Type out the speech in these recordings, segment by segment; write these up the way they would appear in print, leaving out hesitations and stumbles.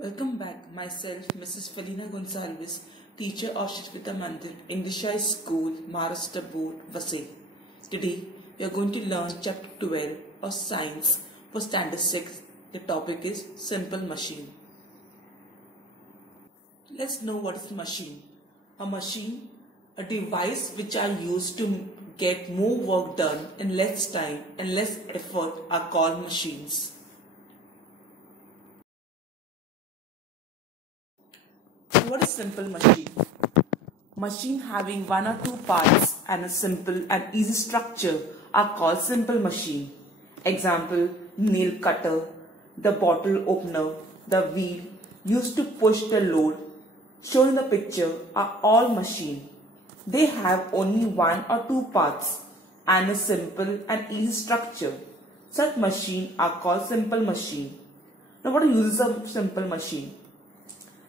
Welcome back. Myself, Mrs. Felina Gonsalves, teacher of Shishvita Mandir, English High School, Maharashtra Board, Vasai. Today, we are going to learn Chapter 12 of Science for Standard 6. The topic is Simple Machine. Let's know what is a machine. A machine, a device which are used to get more work done in less time and less effort, are called machines. What is simple machine? Machine having one or two parts and a simple and easy structure are called simple machine. Example, nail cutter, the bottle opener, the wheel used to push the load shown in the picture are all machine. They have only one or two parts and a simple and easy structure. Such machine are called simple machine. Now what are uses of simple machine?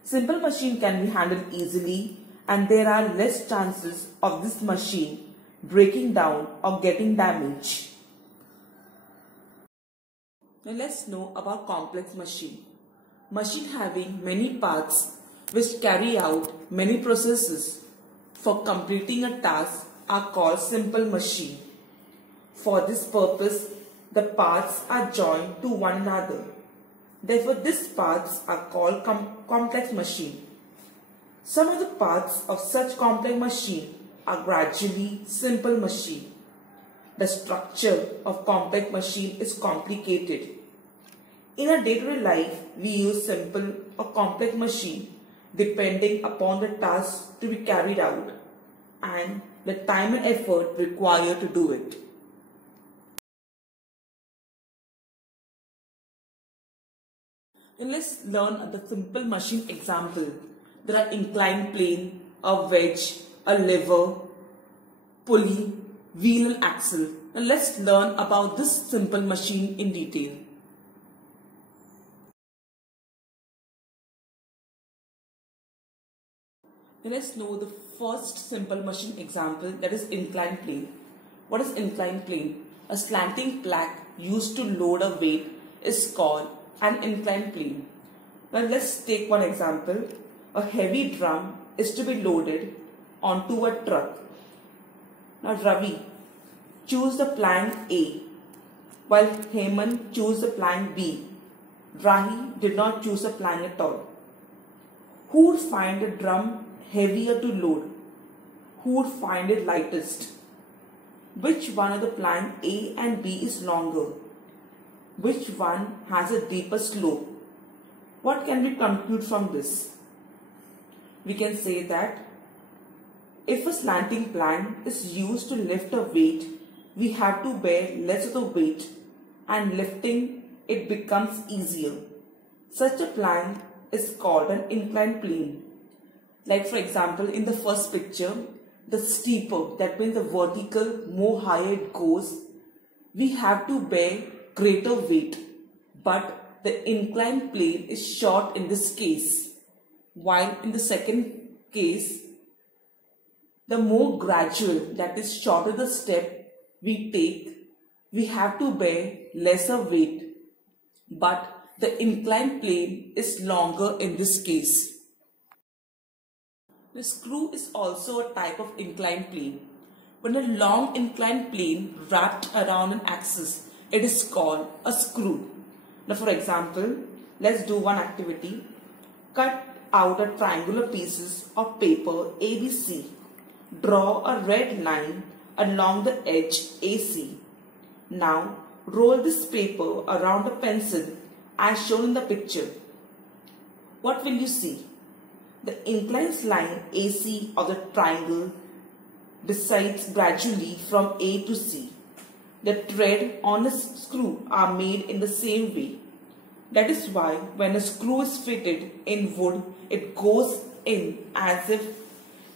Simple machine can be handled easily and there are less chances of this machine breaking down or getting damaged. Now let's know about complex machine. Machine having many parts which carry out many processes for completing a task are called simple machine. For this purpose, the parts are joined to one another. Therefore, these parts are called complex machine. Some of the parts of such complex machine are gradually simple machine. The structure of complex machine is complicated. In our day-to-day life, we use simple or complex machine depending upon the task to be carried out and the time and effort required to do it. And let's learn the simple machine example. There are inclined plane, a wedge, a lever, pulley, wheel and axle. Now let's learn about this simple machine in detail. Now let's know the first simple machine example, that is inclined plane. What is inclined plane? A slanting plaque used to load a weight is called an inclined plane. Now let's take one example. A heavy drum is to be loaded onto a truck. Now Ravi choose the plank A while Hemant chose the plank B. Rahi did not choose a plank at all. Who would find the drum heavier to load? Who would find it lightest? Which one of the plank A and B is longer? Which one has a deeper slope? What can we conclude from this? We can say that if a slanting plank is used to lift a weight, we have to bear less of the weight and lifting it becomes easier. Such a plank is called an inclined plane. Like for example, in the first picture, the steeper, that means the vertical, more higher it goes, we have to bear greater weight, but the inclined plane is short in this case, while in the second case, the more gradual, that is shorter the step we take, we have to bear lesser weight, but the inclined plane is longer in this case. The screw is also a type of inclined plane. When a long inclined plane wrapped around an axis, it is called a screw. Now for example, let's do one activity. Cut out a triangular pieces of paper ABC. Draw a red line along the edge AC. Now roll this paper around a pencil as shown in the picture. What will you see? The inclined line AC of the triangle descends gradually from A to C. The thread on a screw are made in the same way. That is why when a screw is fitted in wood, it goes in as if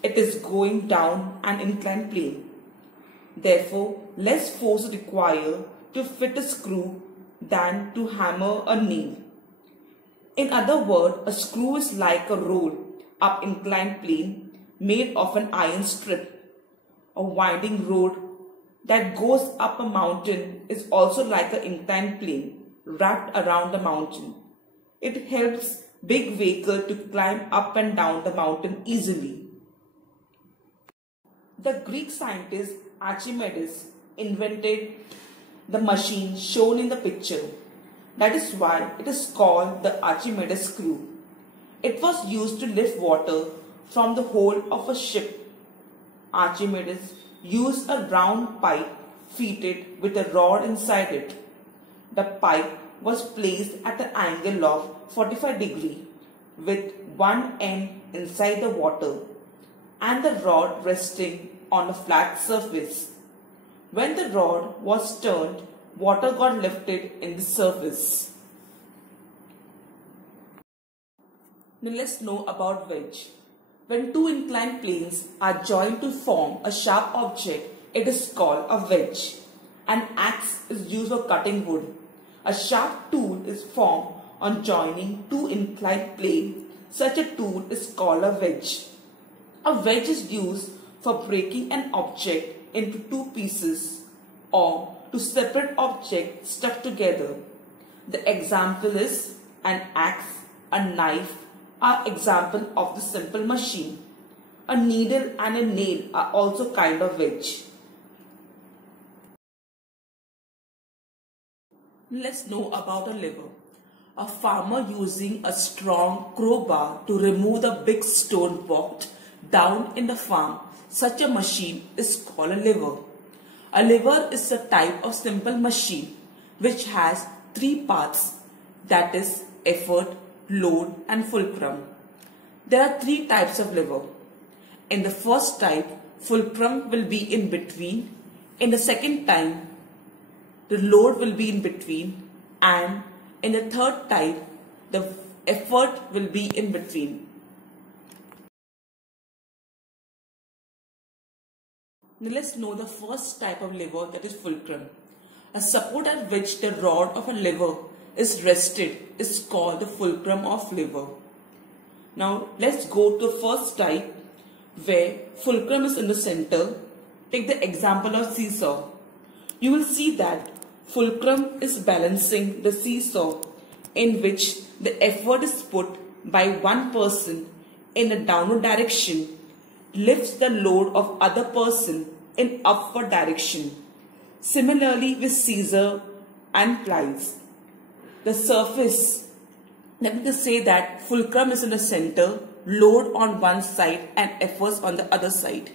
it is going down an inclined plane. Therefore, less force is required to fit a screw than to hammer a nail. In other words, a screw is like a roll up inclined plane made of an iron strip. A winding road that goes up a mountain is also like an inclined plane wrapped around the mountain. It helps big vehicle to climb up and down the mountain easily. The Greek scientist Archimedes invented the machine shown in the picture. That is why it is called the Archimedes screw. It was used to lift water from the hold of a ship. Archimedes used a round pipe fitted with a rod inside it. The pipe was placed at an angle of 45 degrees with one end inside the water and the rod resting on a flat surface. When the rod was turned, water got lifted in the surface. Now let's know about wedge. When two inclined planes are joined to form a sharp object, it is called a wedge. An axe is used for cutting wood. A sharp tool is formed on joining two inclined planes. Such a tool is called a wedge. A wedge is used for breaking an object into two pieces or to separate objects stuck together. The example is an axe, a knife are example of the simple machine. A needle and a nail are also kind of wedge. Let's know about a lever. A farmer using a strong crowbar to remove the big stone walked down in the farm. Such a machine is called a lever. A lever is a type of simple machine which has three parts, that is effort, load and fulcrum. There are three types of lever. In the first type, fulcrum will be in between. In the second type, the load will be in between, and in the third type, the effort will be in between. Now let's know the first type of lever, that is fulcrum. A support at which the rod of a lever is rested is called the fulcrum of lever. Now let's go to the first type where fulcrum is in the center. Take the example of seesaw. You will see that fulcrum is balancing the seesaw in which the effort is put by one person in a downward direction lifts the load of other person in upward direction. Similarly with scissor and pliers. The surface, let me just say that fulcrum is in the center, load on one side and efforts on the other side.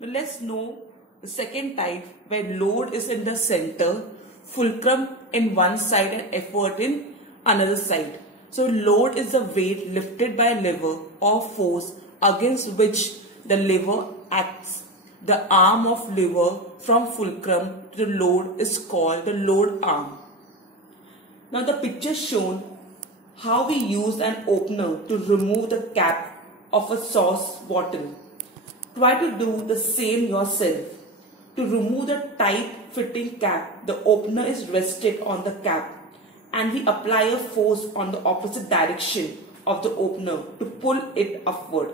Now let's know the second type where load is in the center, fulcrum in one side and effort in another side. So load is the weight lifted by a lever or force against which the lever acts. The arm of lever from fulcrum to the load is called the load arm. Now the picture shown how we use an opener to remove the cap of a sauce bottle. Try to do the same yourself. To remove the tight fitting cap, the opener is rested on the cap and we apply a force on the opposite direction of the opener to pull it upward.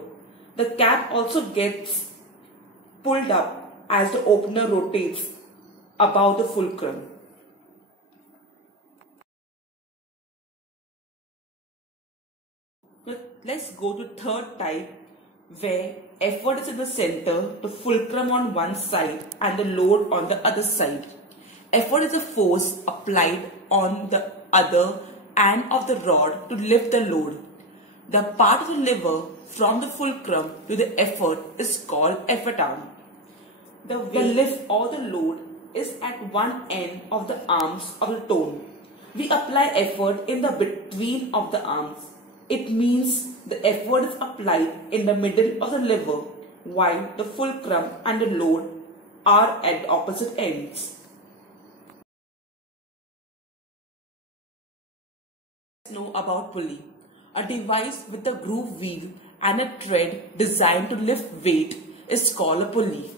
The cap also gets pulled up as the opener rotates above the fulcrum. Let's go to third type where effort is in the center, the fulcrum on one side and the load on the other side. Effort is a force applied on the other end of the rod to lift the load. The part of the lever from the fulcrum to the effort is called effort arm. The lift or the load is at one end of the arms of the tone. We apply effort in the between of the arms. It means the effort is applied in the middle of the lever while the fulcrum and the load are at opposite ends. Let's know about pulley. A device with a groove wheel and a thread designed to lift weight is called a pulley.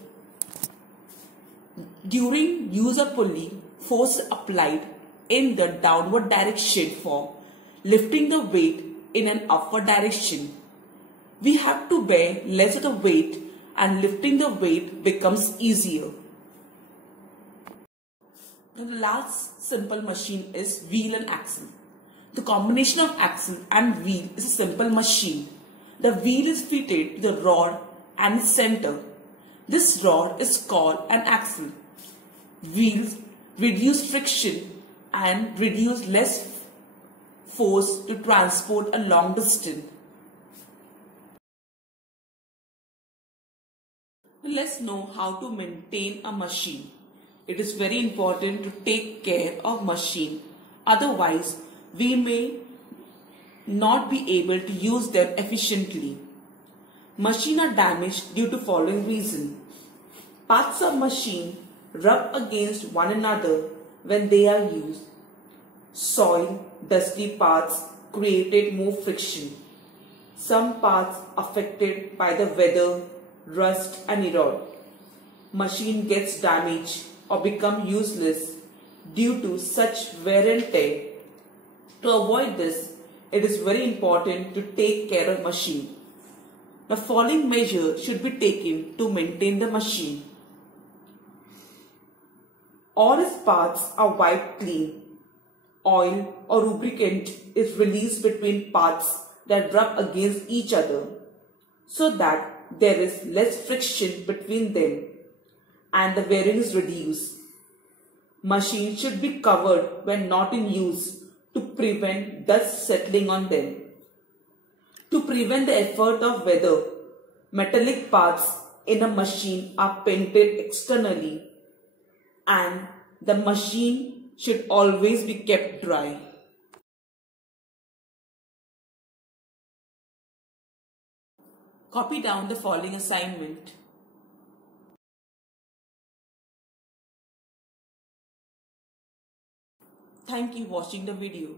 During use of pulley, force is applied in the downward direction for lifting the weight in an upward direction. We have to bear less of the weight and lifting the weight becomes easier. The last simple machine is wheel and axle. The combination of axle and wheel is a simple machine. The wheel is fitted to the rod and center. This rod is called an axle. Wheels reduce friction and reduce less force to transport a long distance. Let's know how to maintain a machine. It is very important to take care of machine. Otherwise, we may not be able to use them efficiently. Machines are damaged due to following reason. Parts of machine rub against one another when they are used. Soil, dusty parts created more friction. Some parts affected by the weather, rust and erode. Machine gets damaged or become useless due to such wear and tear. To avoid this, it is very important to take care of machine. The following measures should be taken to maintain the machine. All its parts are wiped clean. Oil or lubricant is released between parts that rub against each other so that there is less friction between them and the wearing is reduced. Machine should be covered when not in use to prevent dust settling on them. To prevent the effect of weather, metallic parts in a machine are painted externally and the machine should always be kept dry. Copy down the following assignment. Thank you for watching the video.